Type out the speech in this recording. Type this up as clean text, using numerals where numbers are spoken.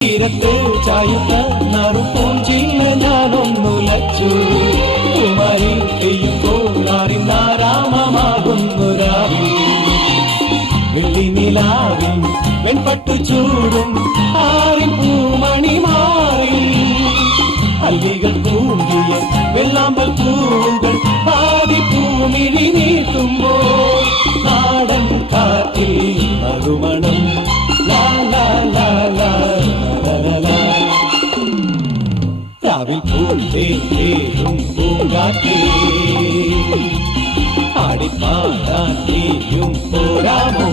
തീരത്ത് ചായുന്ന നറുപൂഞ്ചില്ല ഞാനൊന്നുലച്ചു കുമാരി തെയ്യുമ്പോഴാറിന്നാരാമമാകുന്നു രാവിൽ വെള്ളി നിലാവിൽ വെൺപട്ടു ചൂടും ആറിൻ പൂമണി മാറി അല്ലികൾ പൂണ്ടിയ വെള്ളാമ്പൽ പൂവുകൾ പാതി പൂമിഴി നീട്ടുമ്പോൾ നാടൻ കാറ്റിൽ നറുമണം രാവിൽ പൂന്തേരും പൂങ്കാറ്റേ ആടിപ്പാടാൻ നീയും പോരാമോ